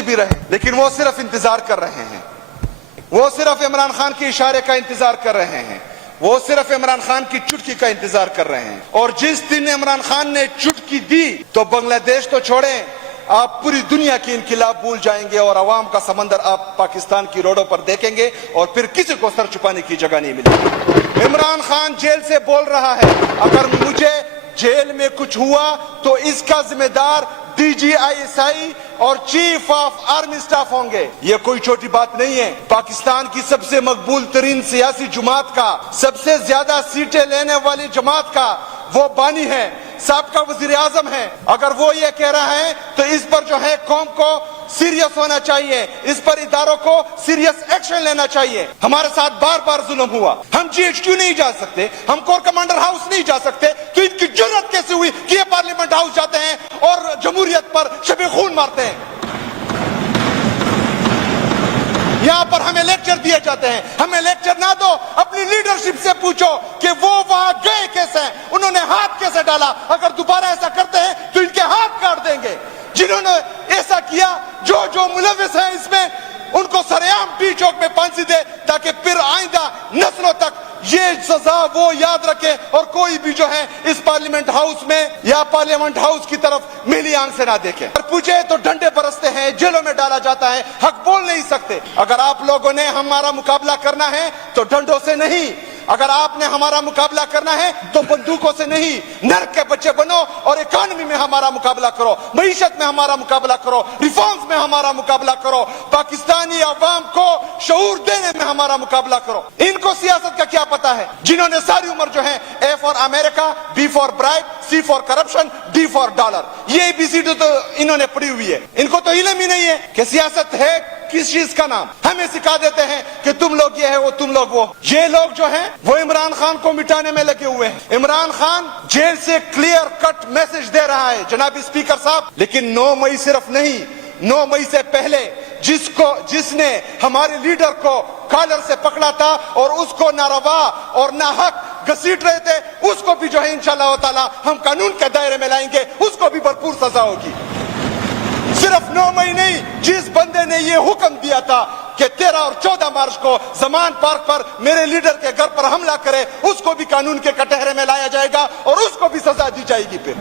सोचते भी रहे, लेकिन वो सिर्फ इंतजार कर रहे हैं। वो सिर्फ इमरान खान के इशारे का इंतजार कर रहे हैं, वो सिर्फ इमरान खान की चुटकी का इंतजार कर रहे हैं। और जिस दिन इमरान खान ने चुटकी दी तो बांग्लादेश तो छोड़ें, आप पूरी दुनिया की इनकिलाब भूल जाएंगे और अवाम का समंदर आप पाकिस्तान की रोडों पर देखेंगे और फिर किसी को सर छुपाने की जगह नहीं मिलेगी। इमरान खान जेल से बोल रहा है, अगर मुझे जेल में कुछ हुआ तो इसका जिम्मेदार DGISI और चीफ ऑफ आर्मी स्टाफ होंगे। ये कोई छोटी बात नहीं है। पाकिस्तान की सबसे मकबूल तरीन सियासी जमात का, सबसे ज्यादा सीटें लेने वाली जमात का वो बानी है, साबका वजीर आजम है। अगर वो ये कह रहा है तो इस पर जो है कौम को सीरियस होना चाहिए, इस पर इदारों को सीरियस एक्शन लेना चाहिए। हमारे साथ बार बार जुल्म हुआ, हम GHQ नहीं जा सकते, हम कोर कमांडर हाउस नहीं जा सकते, तो इनकी जुर्रत कैसे हुई कि ये पार्लियामेंट हाउस जाते हैं और जमहूरियत पर शब खून मारते हैं। यहाँ पर हमें लेक्चर दिए जाते हैं, हमें लेक्चर ना दो, अपनी लीडरशिप से पूछो कि वो वहां गए कैसे, उन्होंने हाथ कैसे डाला। अगर दोबारा ऐसा करते हैं तो इनके हाथ काट देंगे। जिन्होंने ऐसा किया, जो मुलविस है इसमें, उनको सरेआम टी चौक में फांसी दे, ताकि फिर आइंदा नस्लों तक ये सजा वो याद रखे और कोई भी जो है इस पार्लियामेंट हाउस में या पार्लियामेंट हाउस की तरफ मेली आंख से ना देखे। और पूछे तो डंडे बरसते हैं, जेलों में डाला जाता है, हक बोल नहीं सकते। अगर आप लोगों ने हमारा मुकाबला करना है तो डंडों से नहीं, अगर आपने हमारा मुकाबला करना है तो बंदूकों से नहीं, नर्क के बच्चे बनो और इकोनॉमी में हमारा मुकाबला करो, मईशत में हमारा मुकाबला करो, रिफॉर्म्स में हमारा मुकाबला करो, पाकिस्तानी अवाम को शऊर देने में हमारा मुकाबला करो। इनको सियासत का क्या पता है, जिन्होंने सारी उम्र जो है A for America, B for bribe, C for corruption, D for dollar, ये ABCD तो इन्होंने पढ़ी हुई है। इनको तो इल्म ही नहीं है कि सियासत है किस चीज का नाम। हमें सिखा देते हैं कि तुम लोग ये है, वो तुम लोग वो। ये लोग जो हैं वो इमरान खान को मिटाने में लगे हुए हैं। इमरान खान जेल से क्लियर कट मैसेज दे रहा है जनाब स्पीकर साहब, लेकिन 9 मई सिर्फ नहीं, 9 मई से पहले जिसने हमारे लीडर को कॉलर से पकड़ा था और उसको नारवा और नाहक घसीट रहे थे, उसको भी जो है इंशाअल्लाह ताला हम कानून के दायरे में लाएंगे, उसको भी भरपूर सजा होगी। सिर्फ 9 मई नहीं, जिस बंदे ने ये हुक्म दिया था कि 13 और 14 मार्च को जमान पार्क पर मेरे लीडर के घर पर हमला करे, उसको भी कानून के कटहरे में लाया जाएगा और उसको भी सजा दी जाएगी। फिर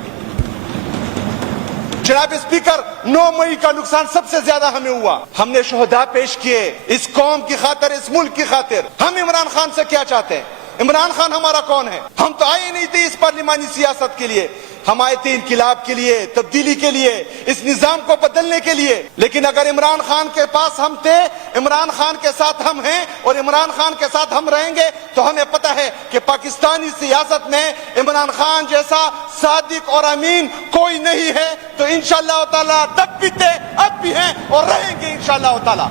जनाब स्पीकर, 9 मई का नुकसान सबसे ज्यादा हमें हुआ। हमने शोहदा पेश किए इस कौम की खातिर, इस मुल्क की खातिर। हम इमरान खान से क्या चाहते हैं? इमरान खान हमारा कौन है? हम तो आए नहीं थे इस पार्लिमानी सियासत के लिए, हम आए थे इनकिलाब के लिए, तब्दीली के लिए, इस निजाम को बदलने के लिए। लेकिन अगर इमरान खान के पास हम थे, इमरान खान के साथ हम हैं और इमरान खान के साथ हम रहेंगे, तो हमें पता है कि पाकिस्तानी सियासत में इमरान खान जैसा सादिक और अमीन कोई नहीं है। तो इंशाअल्लाह ताला तब भी थे, अब भी हैं और रहेंगे इंशाअल्लाह ताला।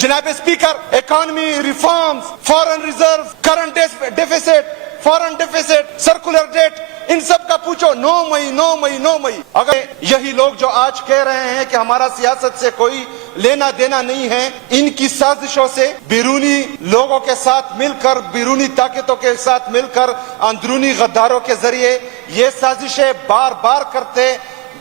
जनाब speaker, economy, reforms, foreign reserve, current deficit, foreign deficit, circular debt, इन सब का पूछो। 9 मई 9 मई 9 मई। अगर यही लोग जो आज कह रहे हैं कि हमारा सियासत से कोई लेना देना नहीं है, इनकी साजिशों से बैरूनी लोगों के साथ मिलकर, बैरूनी ताकतों के साथ मिलकर, अंदरूनी गद्दारों के जरिए ये साजिशें बार बार करते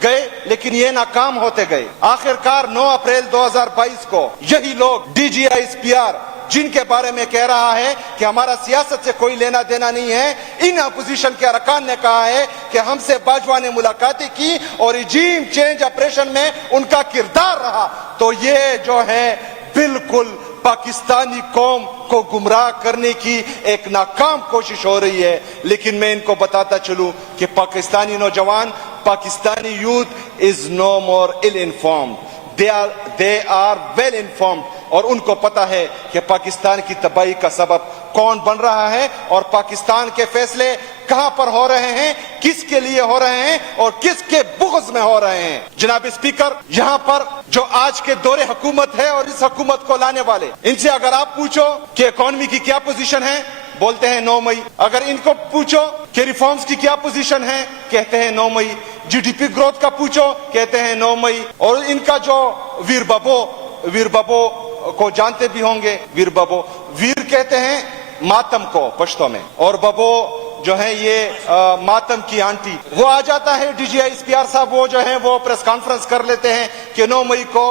गए, लेकिन ये नाकाम होते गए। आखिरकार 9 अप्रैल 2022 को यही लोग DGISPR, जिनके बारे में कह रहा है कि हमारा सियासत से कोई लेना देना नहीं है, इन अपोजिशन के अरकान ने कहा है कि हमसे बाजवा ने मुलाकातें की और रिजीम चेंज ऑपरेशन में उनका किरदार रहा। तो ये जो है बिल्कुल पाकिस्तानी कौम को गुमराह करने की एक नाकाम कोशिश हो रही है। लेकिन मैं इनको बताता चलूं कि पाकिस्तानी नौजवान, Pakistani youth is no more ill informed, they are well informed. और उनको पता है कि पाकिस्तान की तबाही का सबब कौन बन रहा है और पाकिस्तान के फैसले कहां पर हो रहे हैं, किसके लिए हो रहे हैं और किसके बुग़्ज़ में हो रहे हैं। जनाब स्पीकर, यहाँ पर जो आज के दौरे हुकूमत है और इस हुकूमत को लाने वाले, इनसे अगर आप पूछो कि इकोनॉमी की क्या पोजीशन है, बोलते हैं 9 मई। अगर इनको पूछो कि रिफॉर्म्स की क्या पोजीशन है, कहते हैं 9 मई। GDP ग्रोथ का पूछो, कहते हैं 9 मई। और इनका जो वीर बबो को जानते भी होंगे, वीर बबो, वीर कहते हैं मातम को पश्तो में, और बबो جو ہے یہ ماتم کی آنٹی، وہ آ جاتا ہے D G I S P R صاحب، وہ جو ہیں وہ پریس کانفرنس کر لیتے ہیں کہ 9 مئی کو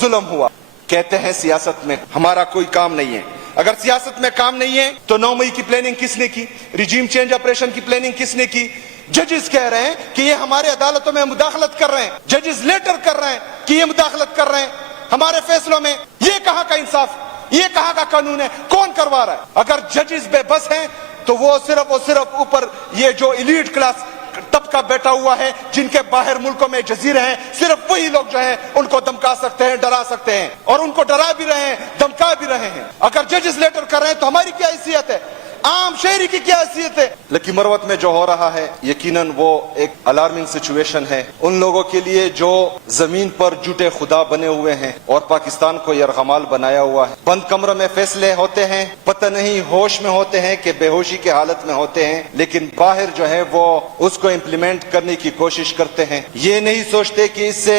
ظلم ہوا. کہتے ہیں سیاست میں ہمارا کوئی کام نہیں ہے. اگر سیاست میں کام نہیں ہے تو 9 مئی کی پلاننگ کس نے کی؟ ریجیم چینج آپریشن کی پلاننگ کس نے کی؟ ججز کہہ رہے ہیں کہ یہ ہمارے عدالتوں میں مداخلت کر رہے ہیں، ججز لیٹر کر رہے ہیں کہ یہ مداخلت کر رہے ہیں ہمارے فیصلوں میں. یہ کہاں کا انصاف، یہ کہاں کا قانون ہے؟ کون کروا رہا ہے؟ اگر ججز بے بس ہیں تو وہ صرف اور صرف اوپر یہ جو ایلیٹ کلاس طبقہ بیٹھا ہوا ہے، جن کے باہر ملکوں میں جزیرے ہیں، صرف وہی لوگ جو ہیں ان کو دھمکا سکتے ہیں، ڈرا سکتے ہیں، اور ان کو ڈرا بھی رہے ہیں، دھمکا بھی رہے ہیں. اگر ججز لیٹر کر رہے ہیں تو ہماری کیا حیثیت ہے؟ عام شہری کی کیا حیثیت ہے؟ لکی مروت میں جو ہو رہا ہے یقیناً وہ ایک الارمنگ سچویشن ہے ان لوگوں کے لیے جو زمین پر جھوٹے خدا بنے ہوئے ہیں اور پاکستان کو یرغمال بنایا ہوا ہے. بند کمروں میں فیصلے ہوتے ہیں، پتہ نہیں ہوش میں ہوتے ہیں کہ بے ہوشی کی حالت میں ہوتے ہیں، لیکن باہر جو ہے وہ اس کو امپلیمنٹ کرنے کی کوشش کرتے ہیں. یہ نہیں سوچتے کہ اس سے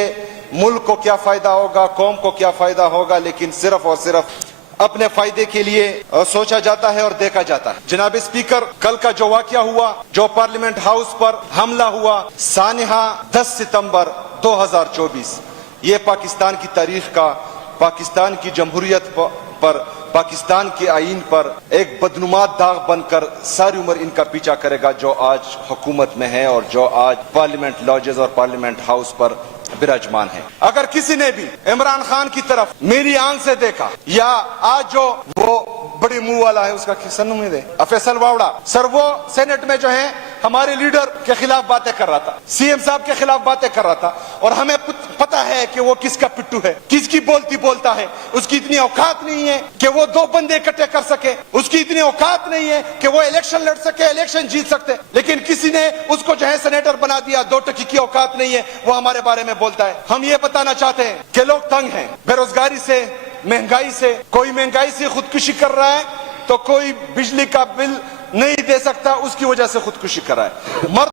ملک کو کیا فائدہ ہوگا، قوم کو کیا فائدہ ہوگا، لیکن صرف اور صرف اپنے فائدے کے لیے سوچا جاتا ہے اور دیکھا جاتا ہے. جناب اسپیکر، کل کا جو واقعہ ہوا، جو پارلیمنٹ ہاؤس پر حملہ ہوا سانحہ 10 ستمبر 2024، یہ پاکستان کی تاریخ کا، پاکستان کی جمہوریت پر، پاکستان کے آئین پر ایک بدنما داغ بن کر ساری عمر ان کا پیچھا کرے گا جو آج حکومت میں ہے اور جو آج پارلیمنٹ لاجز اور پارلیمنٹ ہاؤس پر براجمان ہے. اگر کسی نے بھی عمران خان کی طرف میری آنکھ سے دیکھا، یا آج جو وہ بڑی منہ والا ہے اس کا کس نام ہے فیصل واوڑا سر، وہ سینٹ میں جو ہے ہمارے لیڈر کے خلاف باتیں کر رہا تھا، سی ایم صاحب کے خلاف باتیں کر رہا تھا، اور ہمیں پتا ہے کہ وہ کس کا پٹو ہے، کس کی بولتی بولتا ہے. اس کی اتنی اوقات نہیں ہے کہ وہ 2 بندے اکٹھے کر سکے، اس کی اتنی اوقات نہیں ہے کہ وہ الیکشن لڑ سکے، الیکشن جیت سکتے، لیکن کسی نے اس کو جو ہے سینیٹر بنا دیا. 2 ٹکی کی اوقات نہیں ہے، وہ ہمارے بارے میں بولتا ہے. ہم یہ بتانا چاہتے ہیں کہ لوگ تنگ ہیں بے روزگاری سے، مہنگائی سے. کوئی مہنگائی سے خودکشی کر رہا ہے تو کوئی بجلی کا بل نہیں دے سکتا، اس کی وجہ سے خودکشی کر رہا ہے.